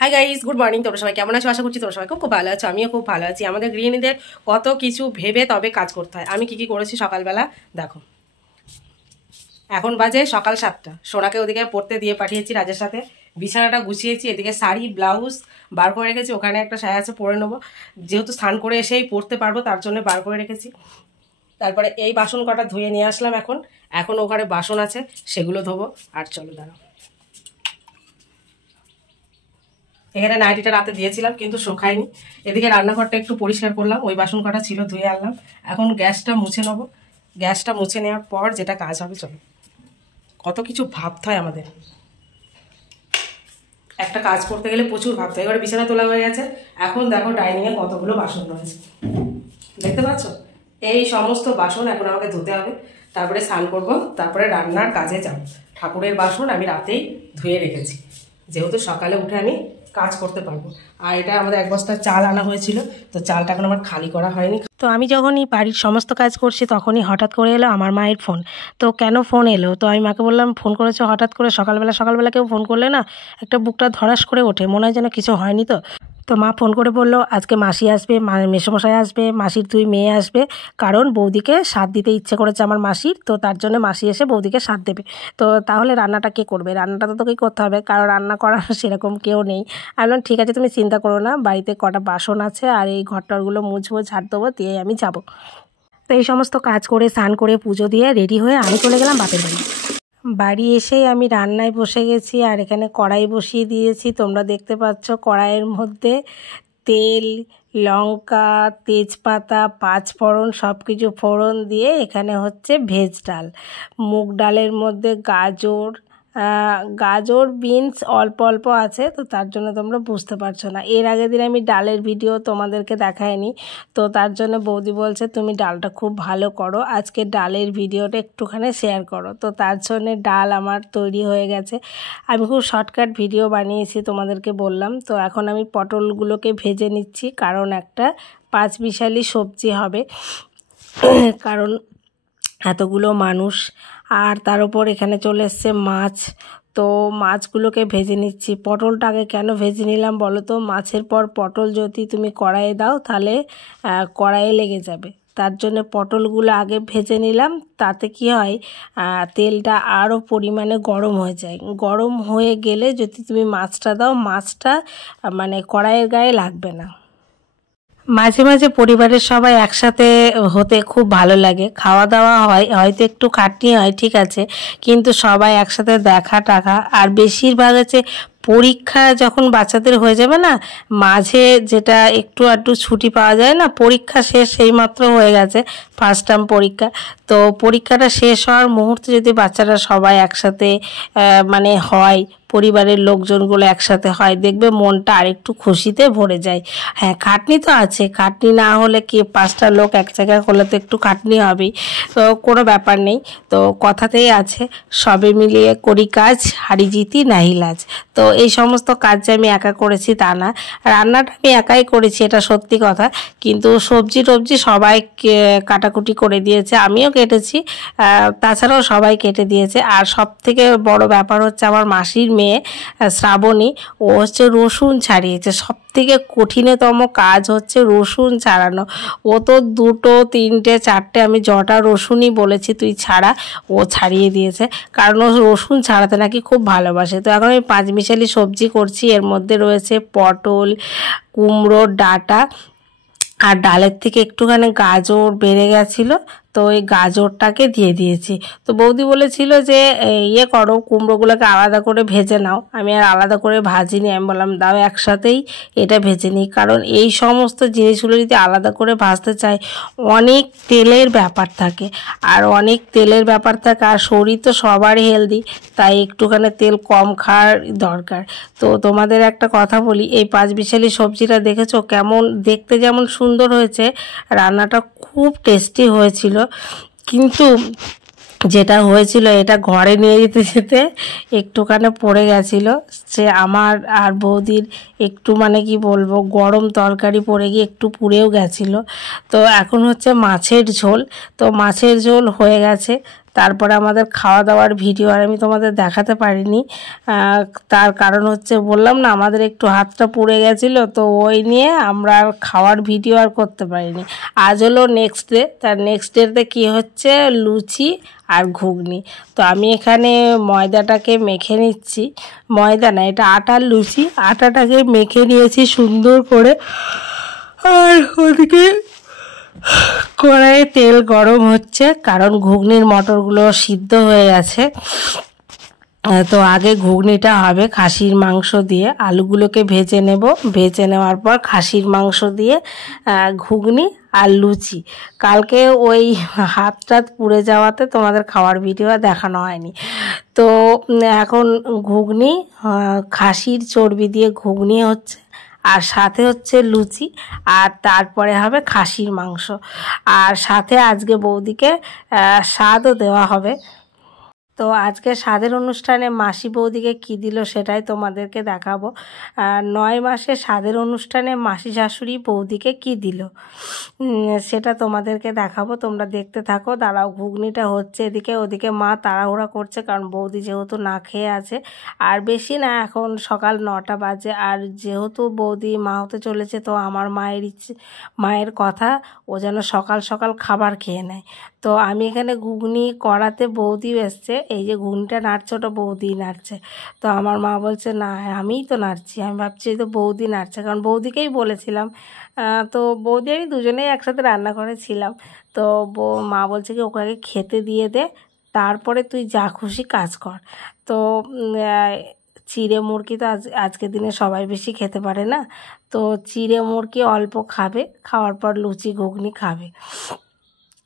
Hi guys, good morning. তোমরা সবাই কেমন আছো? আশা করছি তোমরা সবাই খুব ভালো আছো। আমিও খুব ভালো আছি। আমাদের গৃহিণীদের কত কিছু ভেবে তবে কাজ করতে হয়। আমি কি করেছি সকালবেলা দেখো। এখন বাজে সকাল 7টা। সোনাকে ওদিকে পড়তে দিয়ে পাঠিয়েছি রাজের সাথে। বিছানাটা গুছিয়েছি, এদিকে শাড়ি ব্লাউজ বার করে রেখেছি। ওখানে একটা শাড়ি আছে, পরে নেবো, যেহেতু স্নান করে এসেই পরতে পারবো তার জন্য বার করে রেখেছি। তারপরে এই বাসন কটা ধুয়ে নিয়ে আসলাম। এখন ওখানে বাসন আছে, সেগুলো ধোবো। আর চলো দাঁড়াও, এখানে নাইটিটা রাতে দিয়েছিলাম কিন্তু শুকায়নি। এদিকে রান্নাঘরটা একটু পরিষ্কার করলাম, ওই বাসন কটা ছিল ধুয়ে আনলাম। এখন গ্যাসটা মুছে নেবো। গ্যাসটা মুছে নেওয়ার পর যেটা কাজ হবে, চলো। কত কিছু ভাবতে হয় আমাদের, একটা কাজ করতে গেলে প্রচুর ভাবতে হয়। এবারে বিছানা তোলা হয়ে গেছে। এখন দেখো ডাইনিংয়ে কতগুলো বাসন রয়েছে, দেখতে পাচ্ছ? এই সমস্ত বাসন এখন আমাকে ধুতে হবে, তারপরে স্নান করবো, তারপরে রান্নার কাজে যাব। ঠাকুরের বাসন আমি রাতেই ধুয়ে রেখেছি, যেহেতু সকালে উঠে আমি কাজ করতে পারবো। আর এটা আমাদের 1 বস্তা চাল আনা হয়েছিল, তো চালটা এখন আমার খালি করা হয়নি। তো আমি যখনই বাড়ির সমস্ত কাজ করছি তখনই হঠাৎ করে এলো আমার মায়ের ফোন। তো কেন ফোন এলো? তো আমি মাকে বললাম, ফোন করেছো হঠাৎ করে সকালবেলা কেউ ফোন করলে না একটা বুকটা ধড়াস করে ওঠে, মনে হয় যেন কিছু হয়নি। তো মা ফোন করে বললো আজকে মাসি আসবে, মেসোমশাই আসবে, মাসির 2 মেয়ে আসবে, কারণ বৌদিকে সাথ দিতে ইচ্ছে করেছে আমার মাসির, তো তার জন্য মাসি এসে বৌদিকে সাথ দেবে। তো তাহলে রান্নাটা কে করবে? রান্নাটা তো তোকেই করতে হবে, কারণ রান্না করার সেরকম কেউ নেই। আমি বললাম ঠিক আছে, তুমি চিন্তা করো না, বাড়িতে কটা বাসন আছে আর এই ঘরটরগুলো মুছবো, ঝাড় দেবো, দিয়ে আমি যাবো। তো এই সমস্ত কাজ করে স্নান করে পুজো দিয়ে রেডি হয়ে আমি চলে গেলাম বাপের বাড়ি। বাড়ি এসেই আমি রান্নায় বসে গেছি, আর এখানে কড়াই বসিয়ে দিয়েছি। তোমরা দেখতে পাচ্ছ কড়াইয়ের মধ্যে তেল, লঙ্কা, তেজপাতা, 5 ফোড়ন সব কিছু ফোড়ন দিয়ে এখানে হচ্ছে ভেজ ডাল। মুগ ডালের মধ্যে গাজর বিনস অল্প অল্প আছে, তো তার জন্য তোমরা বুঝতে পারছো না। এর আগের দিন আমি ডালের ভিডিও তোমাদেরকে দেখাইনি, তো তার জন্য বৌদি বলছে তুমি ডালটা খুব ভালো করো, আজকে ডালের ভিডিওটা একটুখানি শেয়ার করো। তো তার জন্যে ডাল আমার তৈরি হয়ে গেছে। আমি খুব শর্টকাট ভিডিও বানিয়েছি, তোমাদেরকে বললাম। তো এখন আমি পটলগুলোকে ভেজে নিচ্ছি, কারণ একটা 5 মিশালি সবজি হবে, কারণ এতগুলো মানুষ। আর তার উপর এখানে চলে এসছে মাছ, তো মাছগুলোকে ভেজে নিচ্ছি। পটলটা আগে কেন ভেজে নিলাম বলো তো? মাছের পর পটল যদি তুমি কড়াইয়ে দাও তাহলে কড়াইয়ে লেগে যাবে, তার জন্য পটলগুলো আগে ভেজে নিলাম। তাতে কি হয়, তেলটা আরও পরিমাণে গরম হয়ে যায়। গরম হয়ে গেলে যদি তুমি মাছটা দাও, মাছটা মানে কড়াইয়ের গায়ে লাগবে না। মাঝে মাঝে পরিবারের সবাই একসাথে হতে খুব ভালো লাগে। খাওয়া দাওয়া হয়, হয়তো একটু খাটনি হয়, ঠিক আছে, কিন্তু সবাই একসাথে দেখা টাকা। আর বেশিরভাগ হচ্ছে পরীক্ষা যখন বাচ্চাদের হয়ে যাবে না, মাঝে যেটা একটু আধটু ছুটি পাওয়া যায় না, পরীক্ষা শেষ সেইমাত্র হয়ে গেছে, ফার্স্ট টার্ম পরীক্ষা। তো পরীক্ষাটা শেষ হওয়ার মুহূর্তে যদি বাচ্চারা সবাই একসাথে মানে হয়, পরিবারের লোকজনগুলো একসাথে হয়, দেখবে মনটা আরেকটু খুশিতে ভরে যায়। হ্যাঁ, খাটনি তো আছে, খাটনি না হলে কি, 5টা লোক এক জায়গায় হলে তো একটু খাটনি হবেই, তো কোনো ব্যাপার নেই। তো কথাতেই আছে, সবে মিলিয়ে করি কাজ, হারি জিতি নাহি লাজ। তো এই সমস্ত কাজ যে আমি একা করেছি তা না, রান্নাটা আমি একাই করেছি, এটা সত্যি কথা। কিন্তু সবজি টবজি সবাই কাটাকুটি করে দিয়েছে, আমিও কেটেছি, তাছাড়াও সবাই কেটে দিয়েছে। আর সব থেকে বড় ব্যাপার হচ্ছে আমার মাসির মেয়ে শ্রাবণী, ও হচ্ছে রসুন ছাড়িয়েছে। সব থেকে কঠিনতম কাজ হচ্ছে রসুন ছাড়ানো। ও তো 2, 3, 4টে আমি জটা রসুনই বলেছি তুই ছাড়া, ও ছাড়িয়ে দিয়েছে, কারণ ও রসুন ছাড়াতে নাকি খুব ভালোবাসে। তো এখন আমি 5 মিশালি সবজি করছি, এর মধ্যে রয়েছে পটল, কুমড়োর ডাঁটা, আর ডালের থেকে একটুখানি গাজর বেড়ে গেছিলো, তো ওই গাজরটাকে দিয়ে দিয়েছি। তো বৌদি বলেছিল যে ইয়ে করো, কুমড়োগুলোকে আলাদা করে ভেজে নাও। আমি আর আলাদা করে ভাজিনি, আমি বললাম দাও একসাথেই এটা ভেজে নিই, কারণ এই সমস্ত জিনিসগুলো যদি আলাদা করে ভাজতে চাই অনেক তেলের ব্যাপার থাকে, আর আর শরীর তো সবারই হেলদি, তাই একটুখানি তেল কম খাওয়ার দরকার। তো তোমাদের একটা কথা বলি, এই 5 মিশালি সবজিটা দেখেছো কেমন দেখতে, যেমন সুন্দর হয়েছে, রান্নাটা খুব টেস্টি হয়েছিল। কিন্তু যেটা হয়েছিল, এটা ঘরে নিয়ে যেতে যেতে একটুখানি পড়ে গেছিলো, সে আমার আর বৌদির একটু মানে কি বলবো, গরম তরকারি পড়ে গিয়ে একটু পুড়েও গেছিলো। তো এখন হচ্ছে মাছের ঝোল, তো মাছের ঝোল হয়ে গেছে। তারপরে আমাদের খাওয়া দাওয়ার ভিডিও আর আমি তোমাদের দেখাতে পারিনি। তার কারণ হচ্ছে বললাম না আমাদের একটু হাতটা পুড়ে গেছিলো, তো ওই নিয়ে আমরা আর খাওয়ার ভিডিও আর করতে পারিনি। আজ হলো নেক্সট ডে, তার নেক্সট ডেতে কী হচ্ছে লুচি আর ঘুগনি। তো আমি এখানে ময়দাটাকে মেখে নিচ্ছি, ময়দা না এটা আটার লুচি, আটাটাকে মেখে নিয়েছি সুন্দর করে। আর ওদিকে কড়াইয়ে তেল গরম হচ্ছে, কারণ ঘুগনির মটরগুলো সিদ্ধ হয়ে গেছে। তো আগে ঘুগনিটা হবে খাসির মাংস দিয়ে, আলুগুলোকে ভেজে নেব, ভেজে নেওয়ার পর খাসির মাংস দিয়ে ঘুগনি আর লুচি। কালকে ওই হাত টাত পুড়ে যাওয়াতে তোমাদের খাওয়ার ভিডিও দেখানো হয়নি। তো এখন ঘুগনি, খাসির চর্বি দিয়ে ঘুগনি হচ্ছে, আর সাথে হচ্ছে লুচি, আর তারপরে হবে খাসির মাংস, আর সাথে আজকে বৌদিকে স্বাদও দেওয়া হবে। তো আজকে স্বাদের অনুষ্ঠানে মাসি বৌদিকে কী দিল সেটাই তোমাদেরকে দেখাবো। 9 মাসে স্বাদের অনুষ্ঠানে মাসি শাশুড়ি বৌদিকে কী দিল সেটা তোমাদেরকে দেখাবো, তোমরা দেখতে থাকো। দাঁড়াও, ঘুগনিটা হচ্ছে এদিকে, ওদিকে মা তাড়াহুড়া করছে, কারণ বৌদি যেহেতু না খেয়ে আছে। আর বেশি না, এখন সকাল 9টা বাজে, আর যেহেতু বৌদি মা হতে চলেছে, তো আমার মায়ের কথা ও যেন সকাল সকাল খাবার খেয়ে নেয়। তো আমি এখানে ঘুগনি করাতে বৌদি এসছে, এই যে ঘুগনিটা নাড়ছে ওটা বৌদি নাড়ছে। তো আমার মা বলছে না আমিই তো নাড়ছি, আমি ভাবছি তো বৌদি নাড়ছে, কারণ বৌদিকেই বলেছিলাম। তো বৌদি আমি দুজনেই একসাথে রান্না করেছিলাম। তো মা বলছে কি ওকে আগে খেতে দিয়ে দে, তারপরে তুই যা খুশি কাজ কর। তো চিড়ে মুরগি তো আজকের দিনে সবাই বেশি খেতে পারে না, তো চিড়ে মুরগি অল্প খাবে, খাওয়ার পর লুচি ঘুগনি খাবে।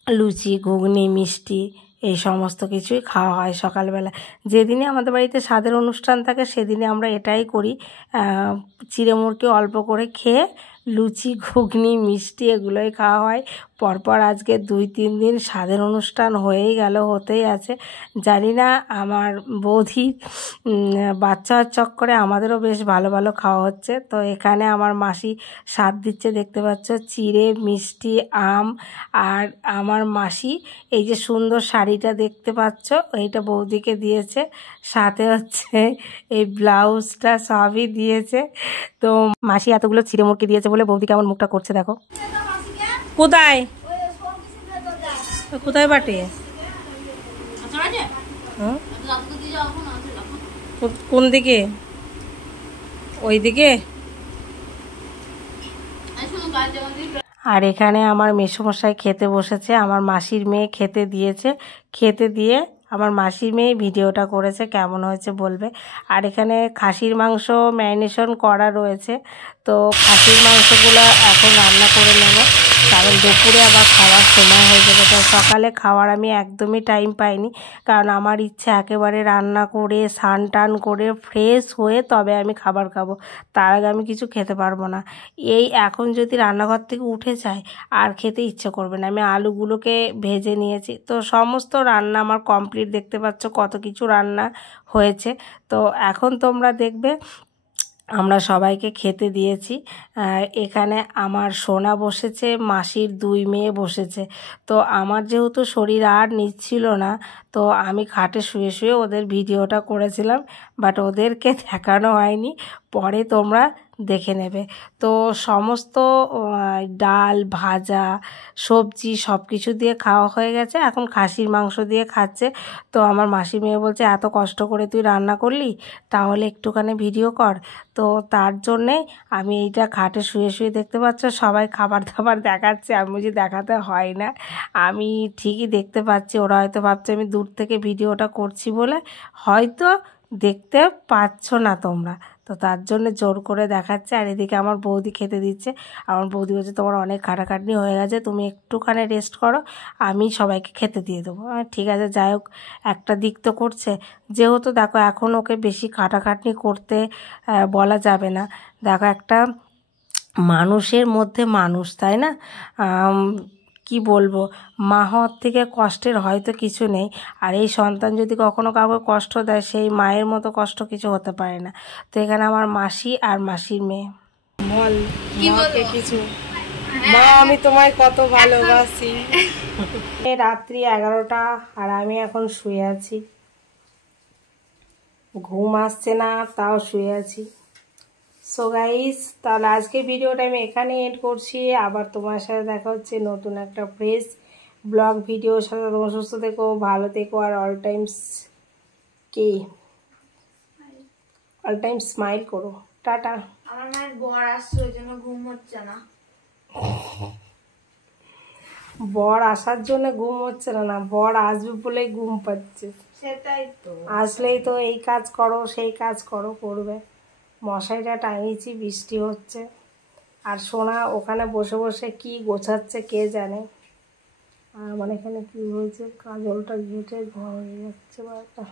লুচি ঘুগনি মিষ্টি এই সমস্ত কিছুই খাওয়া হয় সকালবেলা। যেদিনে আমাদের বাড়িতে স্বাদের অনুষ্ঠান থাকে সেদিনে আমরা এটাই করি, চিড়ে মুরগি অল্প করে খেয়ে লুচি ঘুগনি মিষ্টি এগুলোই খাওয়া হয়। পরপর আজকে 2-3 দিন স্বাদের অনুষ্ঠান হয়েই গেল, হতেই আছে। জানি না আমার বৌদি বাচ্চা চক্করে আমাদেরও বেশ ভালো ভালো খাওয়া হচ্ছে। তো এখানে আমার মাসি স্বাদ দিচ্ছে, দেখতে পাচ্ছ চিড়ে মিষ্টি আম। আর আমার মাসি এই যে সুন্দর শাড়িটা দেখতে পাচ্ছ এইটা বৌদিকে দিয়েছে, সাথে হচ্ছে এই ব্লাউজটা সবই দিয়েছে। তো মাসি এতগুলো চিড়ে মুরগি দিয়েছে বলে বৌদি কেমন মুখটা করছে দেখো। কোথায় কোথায় বাটে? কোন দিকে? ওই দিকে। আর এখানে আমার মেসোমশাই খেতে বসেছে, আমার মাসির মেয়ে খেতে দিয়েছে, খেতে দিয়ে আমার মাসির মেয়ে ভিডিওটা করেছে, কেমন হয়েছে বলবে। আর এখানে খাসির মাংস ম্যারিনেশন করা রয়েছে, তো খাসির মাংসগুলো এখন রান্না করে নেব, কারণ দুপুরে আবার খাওয়ার সময় হয়ে যাবে। তো সকালে খাওয়ার আমি একদমই টাইম পাইনি, কারণ আমার ইচ্ছে একেবারে রান্না করে স্নান টান করে ফ্রেশ হয়ে তবে আমি খাবার খাবো, তার আগে আমি কিছু খেতে পারবো না। এই এখন যদি রান্নাঘর থেকে উঠে যাই আর খেতে ইচ্ছে করবে না। আমি আলুগুলোকে ভেজে নিয়েছি, তো সমস্ত রান্না আমার কমপ্লিট, দেখতে পাচ্ছ কত কিছু রান্না হয়েছে। তো এখন তোমরা দেখবে আমরা সবাইকে খেতে দিয়েছি। এখানে আমার সোনা বসেছে, মাসির 2 মেয়ে বসেছে। তো আমার যেহেতু শরীর আর নিচ্ছিল না, তো আমি খাটে শুয়ে শুয়ে ওদের ভিডিওটা করেছিলাম, বাট ওদেরকে দেখানো হয়নি, পরে তোমরা দেখে নেবে। তো সমস্ত ডাল ভাজা সবজি সব কিছু দিয়ে খাওয়া হয়ে গেছে, এখন খাসির মাংস দিয়ে খাচ্ছে। তো আমার মাসি মেয়ে বলছে এত কষ্ট করে তুই রান্না করলি, তাহলে একটুখানি ভিডিও কর। তো তার জন্যে আমি এইটা খাটে শুয়ে শুয়ে, দেখতে পাচ্ছ সবাই খাবার দাবার দেখাচ্ছে, আমি বুঝি দেখাতে হয় না, আমি ঠিকই দেখতে পাচ্ছি। ওরা হয়তো ভাবছে আমি দূর থেকে ভিডিওটা করছি বলে হয়তো দেখতে পাচ্ছ না তোমরা, তো তার জন্য জোর করে দেখাচ্ছে। আর এদিকে আমার বৌদি খেতে দিচ্ছে, আমার বৌদি বলছে তোমার অনেক খাটাখাটনি হয়ে গেছে, তুমি একটুখানি রেস্ট করো, আমি সবাইকে খেতে দিয়ে দেবো। ঠিক আছে, যাই হোক একটা দিক তো করছে, যেহেতু দেখো এখন ওকে বেশি খাটাখাটনি করতে বলা যাবে না। দেখো একটা মানুষের মধ্যে মানুষ, তাই না? কি বলবো, মা হওয়ার থেকে কষ্টের হয়তো কিছু নেই, আর এই সন্তান যদি কখনো কাউকে কষ্ট দেয় সেই মায়ের মতো কষ্ট কিছু হতে পারে না। তো এখানে আমার মাসি আর মাসির মেয়ে বল কিছু মা আমি তোমায় কত ভালোবাসি। রাত্রি 11টা আর আমি এখন শুয়ে আছি, ঘুম আসছে না তাও শুয়ে আছি। সো গাইস, তাহলে আজকে ভিডিওটা আমি এখানে এন্ড করছি। আবার তোমার সাথে দেখা হচ্ছে নতুন একটা ফ্রেশ ব্লগ ভিডিওর সাথে। তোমার সুস্থ থেকো, ভালো থেকো, আর অল টাইম স্মাইল করো। টাটা। আমার মায়ের বর আসছে, ওই জন্য ঘুম হচ্ছে না। বর আসার জন্য ঘুম হচ্ছে না, না বর আসবে বলেই ঘুম পাচ্ছে। সেটাই তো, আসলেই তো এই কাজ করো সেই কাজ করো করবে। মশারিটা টাঙিয়েছি, বৃষ্টি হচ্ছে, আর সোনা ওখানে বসে বসে কি গোছাচ্ছে কে জানে। আর আমার এখানে কি হয়েছে, কাজলটা ঘেটে ঘর হয়ে যাচ্ছে বারটা।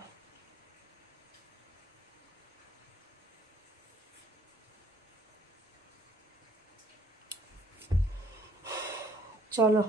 চলো।